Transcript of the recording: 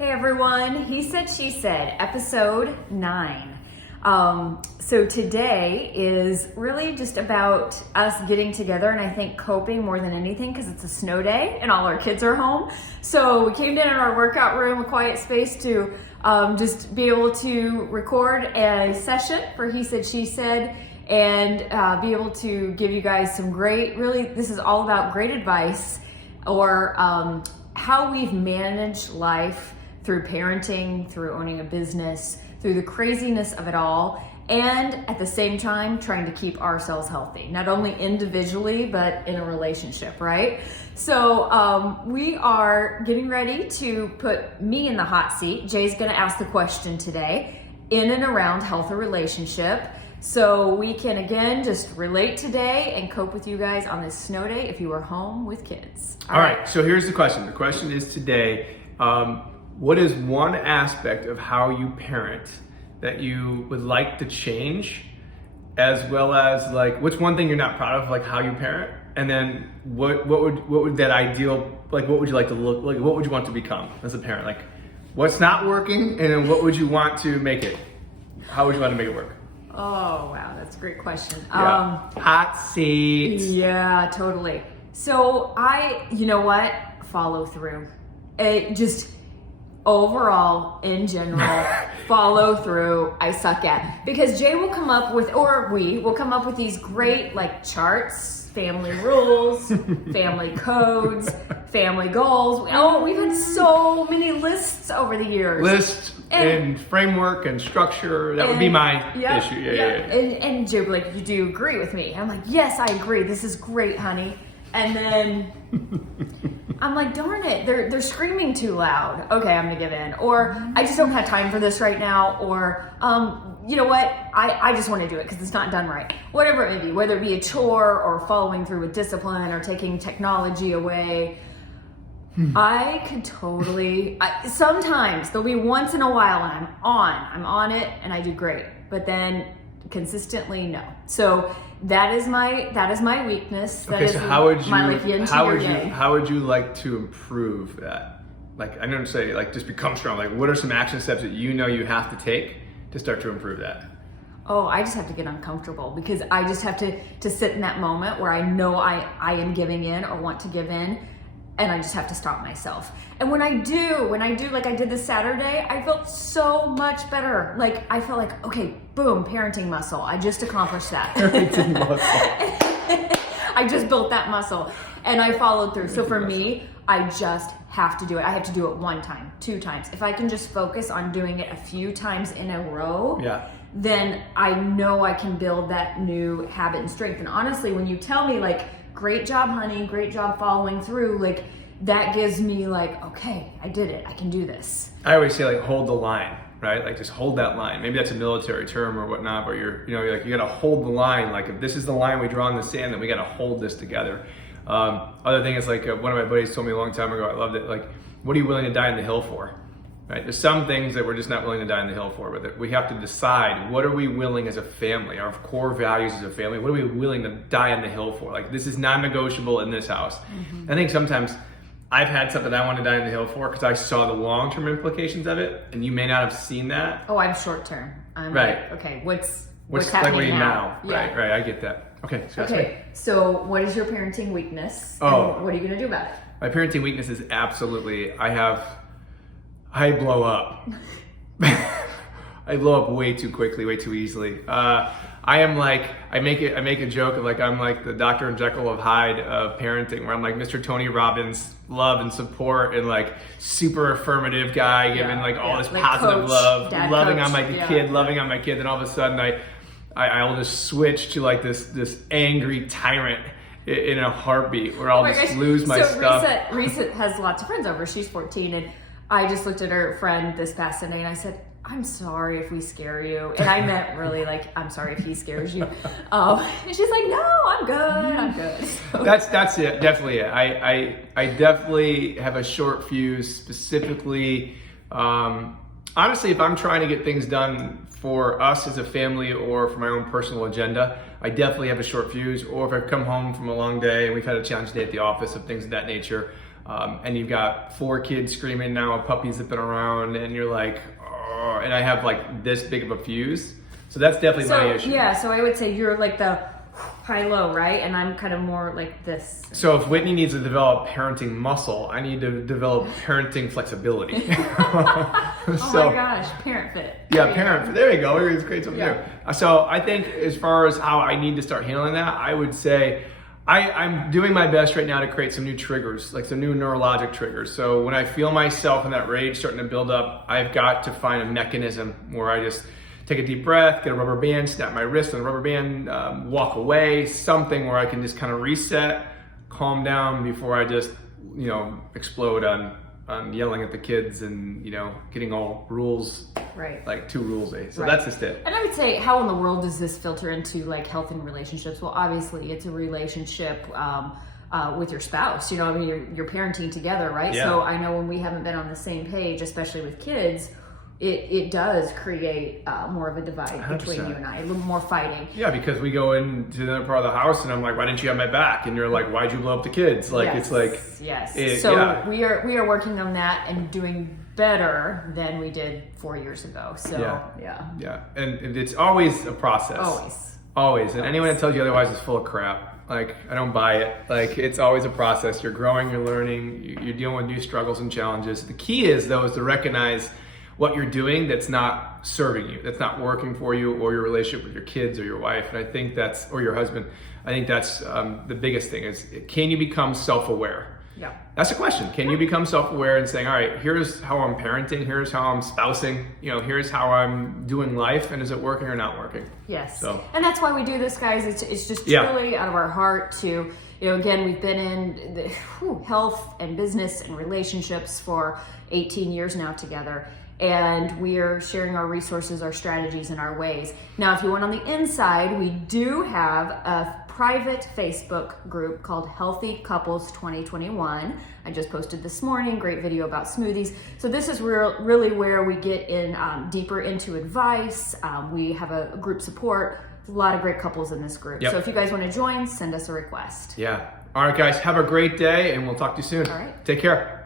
Hey everyone, He Said, She Said, episode 9. So today is really just about us getting together and I think coping more than anything because it's a snow day and all our kids are home. So we came down in our workout room, a quiet space to just be able to record a session for He Said, She Said and be able to give you guys some great, really, this is all about great advice or how we've managed life through parenting, through owning a business, through the craziness of it all, and at the same time, trying to keep ourselves healthy, not only individually, but in a relationship, right? So we are getting ready to put me in the hot seat. Jay's gonna ask the question today in and around health or relationship. So we can, again, just relate today and cope with you guys on this snow day if you are home with kids. All right, so here's the question. The question is today, what is one aspect of how you parent that you would like to change, as well as like, what's one thing you're not proud of, like how you parent? And then what would that ideal, like what would you like to look, like what would you want to become as a parent? Like what's not working and then what would you want to make it? How would you want to make it work? Oh, wow, that's a great question. Yeah. Hot seat. Yeah, totally. So you know what? Follow through. It just, overall, in general, follow through, I suck at. Because Jay will come up with, or we will come up with these great like charts, family rules, family codes, family goals. Oh, we've had so many lists over the years. Lists and framework and structure. That would be my issue. Yeah. And Jay will be like, do you agree with me? I'm like, yes, I agree. This is great, honey. And then I'm like, darn it, they're screaming too loud. Okay, I'm gonna give in. Or I just don't have time for this right now. Or you know what? I just want to do it because it's not done right. Whatever it may be, whether it be a chore or following through with discipline or taking technology away. I could totally, sometimes there'll be once in a while and I'm on it and I do great, but then consistently no. So that is my weakness. That is so how would you like to improve that? Like, I don't say like just become strong. Like, what are some action steps that you know you have to take to start to improve that? Oh, I just have to get uncomfortable because I just have to sit in that moment where I know I am giving in or want to give in. And I just have to stop myself. And when I do, like I did this Saturday, I felt so much better. Like I felt like, okay, boom, parenting muscle. I just accomplished that. Parenting muscle. I just built that muscle and I followed through. So for me, I just have to do it. I have to do it 1 time, 2 times. If I can just focus on doing it a few times in a row, then I know I can build that new habit and strength. And honestly, when you tell me like, great job, honey, great job following through, like that gives me like, okay, I did it, I can do this. I always say like hold the line, right? Like just hold that line. Maybe that's a military term or whatnot, but you're like, you gotta hold the line. Like if this is the line we draw in the sand, then we gotta hold this together. Other thing is like one of my buddies told me a long time ago, I loved it, like, what are you willing to die on the hill for? Right? There's some things that we're just not willing to die on the hill for, but we have to decide, what are we willing as a family, our core values as a family, what are we willing to die on the hill for? Like, this is non-negotiable in this house. I think sometimes I've had something I want to die on the hill for because I saw the long-term implications of it, and you may not have seen that. Oh, I'm short-term. I'm right. Like, okay, what's happening like now? Yeah. Right, I get that. Okay, so what is your parenting weakness? Oh. And what are you going to do about it? My parenting weakness is absolutely, I blow up. I blow up way too quickly, way too easily. I am like, I make a joke of like, I'm like the Dr. and Jekyll of Hyde of parenting, where I'm like Mr. Tony Robbins, love and support and like super affirmative guy, giving like all this like positive coach, love, loving on my kid, loving on my kid. And all of a sudden I'll just switch to like this angry tyrant in a heartbeat where I'll just lose my stuff. Risa has lots of friends over. She's 14 and I just looked at her friend this past Sunday and I said, I'm sorry if we scare you. And I meant really like, I'm sorry if he scares you. And she's like, no, I'm good. So. That's it, definitely it. I definitely have a short fuse specifically. Honestly, if I'm trying to get things done for us as a family or for my own personal agenda, I definitely have a short fuse. Or if I've come home from a long day and we've had a challenge day at the office of things of that nature, and you've got 4 kids screaming now, a puppy zipping around, and you're like, oh, and I have like this big of a fuse. So that's definitely my issue. Yeah, so I would say you're like the high-low, right? And I'm kind of more like this. So if Whitney needs to develop parenting muscle, I need to develop parenting flexibility. Oh my gosh, Parent Fit. Yeah, Parent Fit. There you go. It's great something new. So I think as far as how I need to start handling that, I would say I'm doing my best right now to create some new triggers, like some new neurologic triggers. So when I feel myself in that rage starting to build up, I've got to find a mechanism where I just take a deep breath, get a rubber band, snap my wrist on a rubber band, walk away, something where I can just kind of reset, calm down before I just, explode on yelling at the kids and, getting all rules, right? Like 2 rules. So that's just it. And I would say, how in the world does this filter into like health and relationships? Well, obviously it's a relationship with your spouse, you're parenting together, right? Yeah. So I know when we haven't been on the same page, especially with kids, it does create more of a divide 100%. Between you and I, a little more fighting. Yeah, because we go into the other part of the house and I'm like, why didn't you have my back? And you're like, why'd you blow up the kids? Like, yes. It's like... Yes. So we are working on that and doing better than we did 4 years ago. So, Yeah. And it's always a process. Always. And anyone that tells you otherwise is full of crap. Like, I don't buy it. Like, it's always a process. You're growing, you're learning, you're dealing with new struggles and challenges. The key is, though, is to recognize what you're doing that's not serving you, that's not working for you or your relationship with your kids or your wife. And I think or your husband. I think that's the biggest thing is, can you become self-aware? Yeah. That's the question. Can you become self-aware and saying, all right, here's how I'm parenting, here's how I'm spousing, here's how I'm doing life, and is it working or not working? Yes. So. And that's why we do this, guys. It's just truly out of our heart to, again, we've been in the health and business and relationships for 18 years now together. And we are sharing our resources, our strategies, and our ways. Now, if you want on the inside, we do have a private Facebook group called Healthy Couples 2021. I just posted this morning, great video about smoothies. So this is really where we get in deeper into advice. We have a group support. A lot of great couples in this group. Yep. So if you guys want to join, send us a request. Yeah. All right, guys, have a great day, and we'll talk to you soon. All right. Take care.